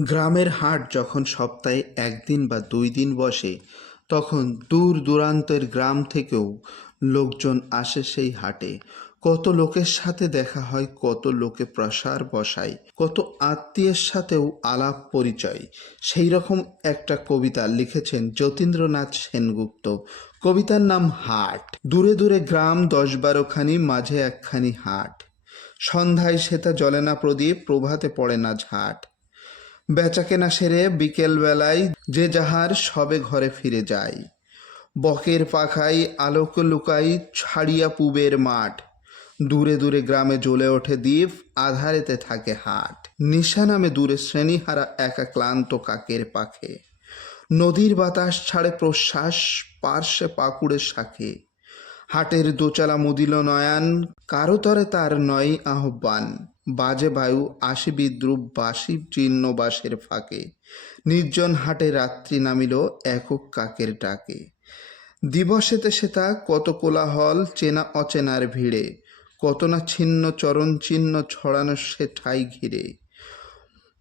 গ্রামের হাট যখন সপ্তাহে একদিন বা ২ দিন বসে, তখন দূর দূরান্তের গ্রাম থেকেও লোকজন আসে সেই হাটে। কত লোকের সাথে দেখা হয়, কত লোকে প্রসার বসায়, কত আত্মীয়ের সাথেও আলাপ পরিচয়। সেই রকম একটা কবিতা লিখেছেন যতীন্দ্রনাথ সেনগুপ্ত। কবিতার নাম হাট। দূরে দূরে গ্রাম ১০-১২খানি, মাঝে একখানি হাট। সন্ধ্যায় সেথা জ্বলে না প্রদীপ, প্রভাতে পড়ে না ঝাট। বেচাকেনা সেরে বিকেলবেলায় যে যাহার সবে ঘরে ফিরে যায়। বকের পাখায় আলোক লুকাই, ছাড়িয়া পুবের মাঠ। দূরে দূরে গ্রামে জ্বলে ওঠে দ্বীপ, আধারেতে থাকে হাট। নিশা নামে দূরে শ্রেণীহারা একা ক্লান্ত কাকের পাখে। নদীর বাতাস ছাড়ে প্রশ্বাস, পার্শ্বে পাকুড়ের শাখে। হাটের দোচালা মুদিল নয়ান, কারো তরে তার নয় আহ্বান। বাজে বায়ু আসি বিদ্রুপ, বাসি চিহ্ন বাঁশের ফাঁকে। নির্জন হাটে রাত্রি নামিল একক কাকের ডাকে। দিবসেতে সেতা কত কোলাহল, চেনা অচেনার ভিড়ে। কত না ছিন্ন চরণ চিহ্ন ছড়ানো সে ঠাই ঘিরে।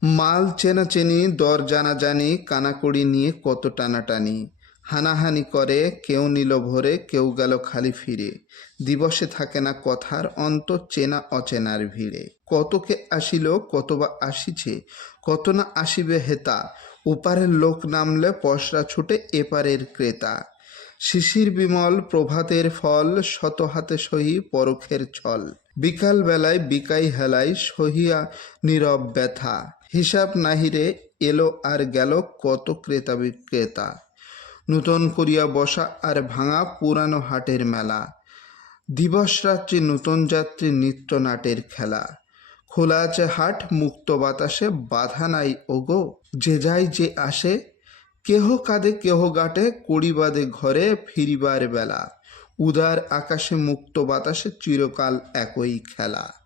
মাল চেনাচেনি, দর জানাজানি, কানাকড়ি নিয়ে কত টানাটানি। হানাহানি করে, কেউ নিল ভরে, কেউ গেল খালি ফিরে। দিবসে থাকে না কথার অন্ত, চেনা অচেনার ভিড়ে। কতকে আসিল, কত বা আসিছে, কত না আসিবে হেতা। ওপারের লোক নামলে পসরা ছুটে এপারের ক্রেতা। শিশির বিমল প্রভাতের ফল, শত হাতে সহি পরখের ছল। বিকাল বেলায় বিকাই হেলায়, সহিয়া নীরব ব্যথা। হিসাব নাহিরে এলো আর গেল কত ক্রেতা বিক্রেতা। নূতন করিয়া বসা আর ভাঙা পুরানো হাটের মেলা। দিবস রাত্রি নূতন যাত্রী নিত্য নাটের খেলা। খোলা আছে হাট মুক্ত বাতাসে, বাধা নাই ওগো যে যায় যে আসে। কেহ কাঁদে কেহ গাটে, কড়ি বাঁধে ঘরে ফিরিবার বেলা। উদার আকাশে মুক্ত বাতাসে চিরকাল একই খেলা।